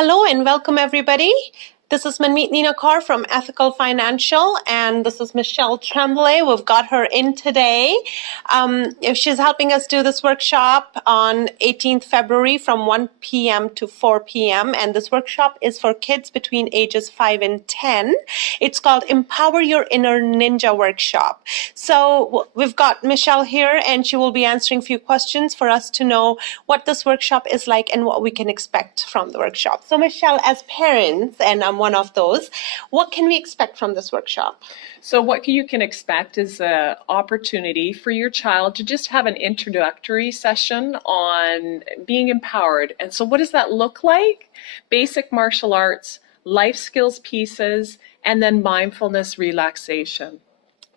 Hello and welcome everybody. This is Manmeet Nina Kaur from Ethical Financial, and this is Michelle Tremblay. We've got her in today. She's helping us do this workshop on 18th February from 1 p.m. to 4 p.m. And this workshop is for kids between ages 5 and 10. It's called Empower Your Inner Ninja Workshop. So we've got Michelle here, and she will be answering a few questions for us to know what this workshop is like and what we can expect from the workshop. So Michelle, as parents, and I'm one of those, what can we expect from this workshop? So what you can expect is an opportunity for your child to just have an introductory session on being empowered. And so what does that look like? Basic martial arts, life skills pieces, and then mindfulness relaxation.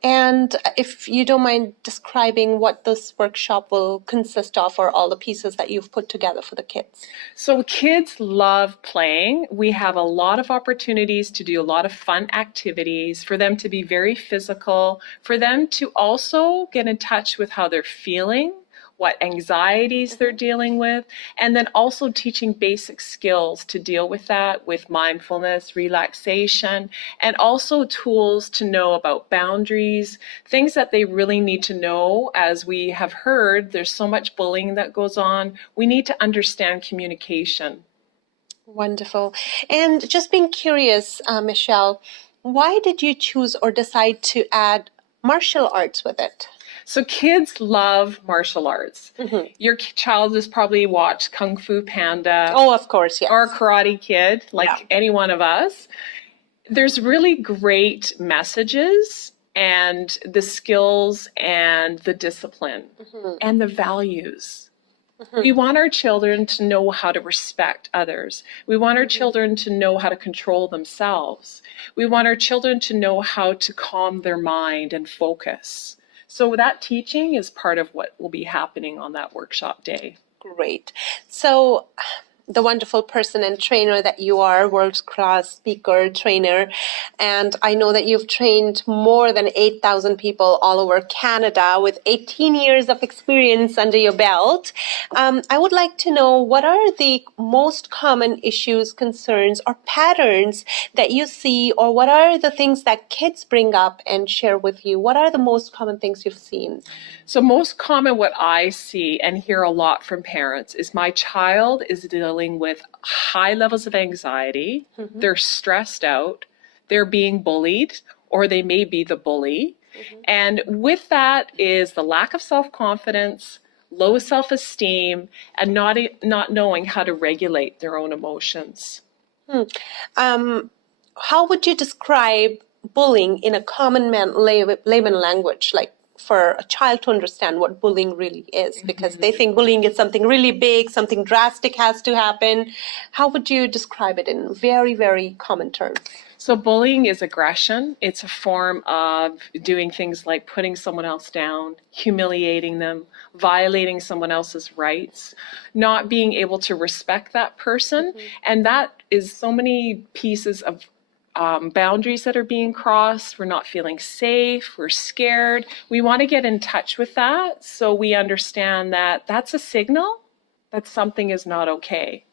And if you don't mind describing what this workshop will consist of, or all the pieces that you've put together for the kids. So kids love playing. We have a lot of opportunities to do a lot of fun activities, for them to be very physical, for them to also get in touch with how they're feeling, what anxieties they're dealing with, and then also teaching basic skills to deal with that, with mindfulness, relaxation, and also tools to know about boundaries, things that they really need to know. As we have heard, there's so much bullying that goes on. We need to understand communication. Wonderful. And just being curious, Michelle, why did you choose or decide to add martial arts with it? So kids love martial arts. Your child has probably watched Kung Fu Panda. Oh, of course, yes. Or Karate Kid, like any one of us. There's really great messages and the skills and the discipline and the values. We want our children to know how to respect others. We want our children to know how to control themselves. We want our children to know how to calm their mind and focus. So that teaching is part of what will be happening on that workshop day. Great. So the wonderful person and trainer that you are, world-class speaker, trainer, and I know that you've trained more than 8,000 people all over Canada with 18 years of experience under your belt. I would like to know, what are the most common issues, concerns, or patterns that you see, or what are the things that kids bring up and share with you? What are the most common things you've seen? So most common what I see and hear a lot from parents is my child is dealing with high levels of anxiety. They're stressed out. They're being bullied, or they may be the bully. And with that is the lack of self-confidence, low self-esteem, and not knowing how to regulate their own emotions. How would you describe bullying in a common layman language, like for a child to understand what bullying really is? Because they think bullying is something really big, something drastic has to happen. How would you describe it in very, very common terms? So bullying is aggression. It's a form of doing things like putting someone else down, humiliating them, violating someone else's rights, not being able to respect that person. And that is so many pieces of boundaries that are being crossed. We're not feeling safe. We're scared. We want to get in touch with that so we understand that that's a signal that something is not okay.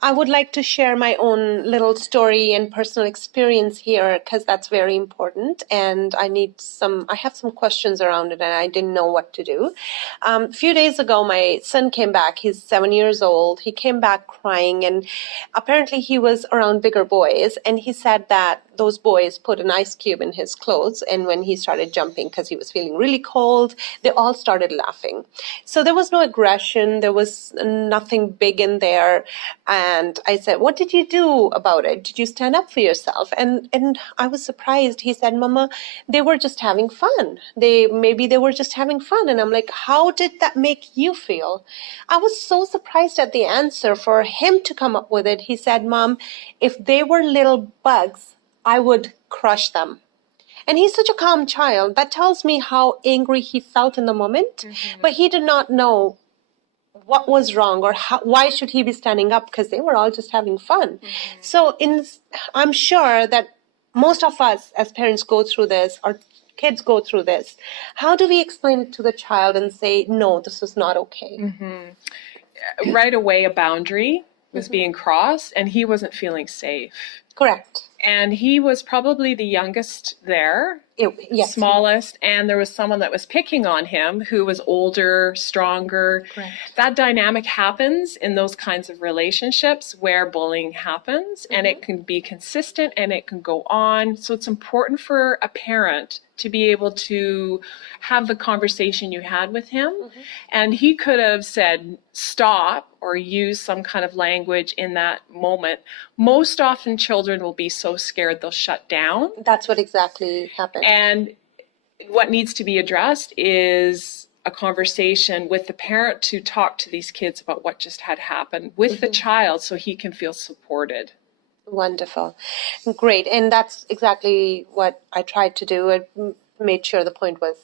I would like to share my own little story and personal experience here, because that's very important, and I have some questions around it, and I didn't know what to do. A few days ago, my son came back. He's 7 years old. He came back crying, and apparently he was around bigger boys, and he said that those boys put an ice cube in his clothes, and when he started jumping because he was feeling really cold, they all started laughing. So there was no aggression. There was nothing big in there. And I said, what did you do about it? Did you stand up for yourself? And I was surprised. He said, Mama, they were just having fun. Maybe they were just having fun. And I'm like, how did that make you feel? I was so surprised at the answer for him to come up with it. He said, Mom, if they were little bugs, I would crush them. And he's such a calm child. That tells me how angry he felt in the moment. But he did not know what was wrong, or why should he be standing up, because they were all just having fun. So I'm sure that most of us as parents go through this, or kids go through this. How do we explain it to the child and say, no, this is not okay? Right away, a boundary. was being crossed and he wasn't feeling safe. Correct. And he was probably the youngest there, Yes. smallest, and there was someone that was picking on him who was older, stronger. Correct. That dynamic happens in those kinds of relationships where bullying happens, and it can be consistent and it can go on. So it's important for a parent to be able to have the conversation you had with him. And he could have said, stop, or use some kind of language in that moment. Most often children will be so scared they'll shut down. That's what exactly happened. And what needs to be addressed is a conversation with the parent to talk to these kids about what just had happened with the child so he can feel supported. Wonderful. Great. And that's exactly what I tried to do. I made sure the point was,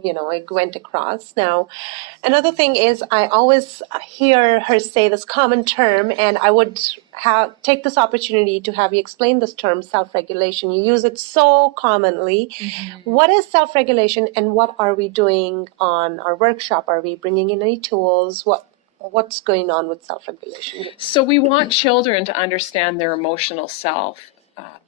I went across. Now, another thing is I always hear her say this common term, and I would take this opportunity to have you explain this term, self-regulation. You use it so commonly. What is self-regulation, and what are we doing on our workshop? Are we bringing in any tools? What's going on with self-regulation? So we want children to understand their emotional self.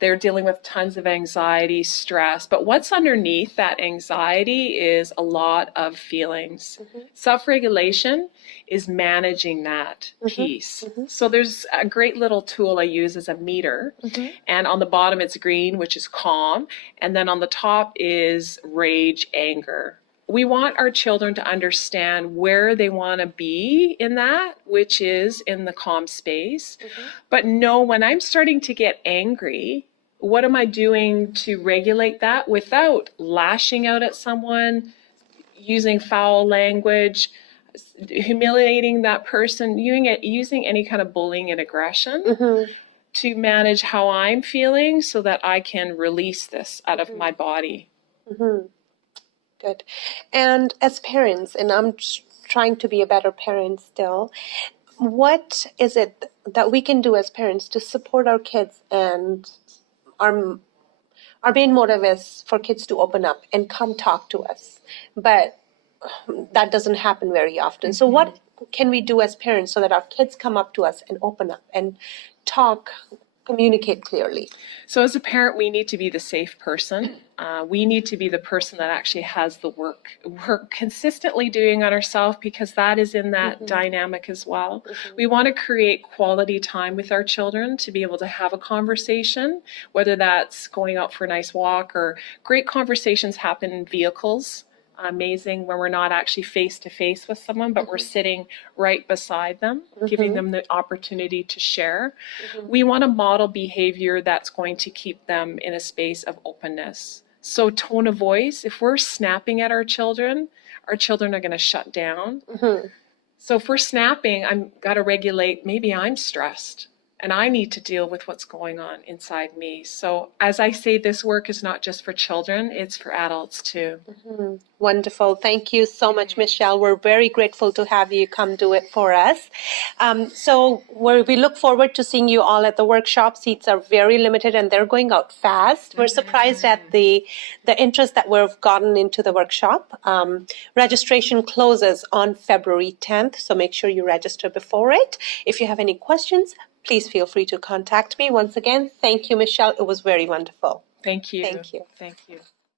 They're dealing with tons of anxiety, stress, but what's underneath that anxiety is a lot of feelings. Self-regulation is managing that piece. So there's a great little tool I use as a meter, and on the bottom it's green, which is calm, and then on the top is rage, anger. We want our children to understand where they want to be in that, which is in the calm space. But know when I'm starting to get angry, what am I doing to regulate that without lashing out at someone, using foul language, humiliating that person, using any kind of bullying and aggression to manage how I'm feeling so that I can release this out of my body. Good. And as parents, and I'm trying to be a better parent still, what is it that we can do as parents to support our kids? And our main motive is for kids to open up and come talk to us. But that doesn't happen very often. So what can we do as parents so that our kids come up to us and open up and talk, communicate clearly? So as a parent, we need to be the safe person. We need to be the person that actually has the work we're consistently doing on ourselves, because that is in that dynamic as well. We want to create quality time with our children to be able to have a conversation, whether that's going out for a nice walk, or great conversations happen in vehicles. Amazing when we're not actually face to face with someone, but we're sitting right beside them, giving them the opportunity to share. We want to model behavior that's going to keep them in a space of openness. So tone of voice, if we're snapping at our children are going to shut down. So if we're snapping, I've got to regulate, maybe I'm stressed and I need to deal with what's going on inside me. So as I say, this work is not just for children, it's for adults too. Wonderful. Thank you so much, Michelle. We're very grateful to have you come do it for us. So we look forward to seeing you all at the workshop. Seats are very limited and they're going out fast. We're surprised at the interest that we've gotten into the workshop. Registration closes on February 10th, so make sure you register before it. If you have any questions, please feel free to contact me. Once again, thank you, Michelle. It was very wonderful. Thank you. Thank you. Thank you.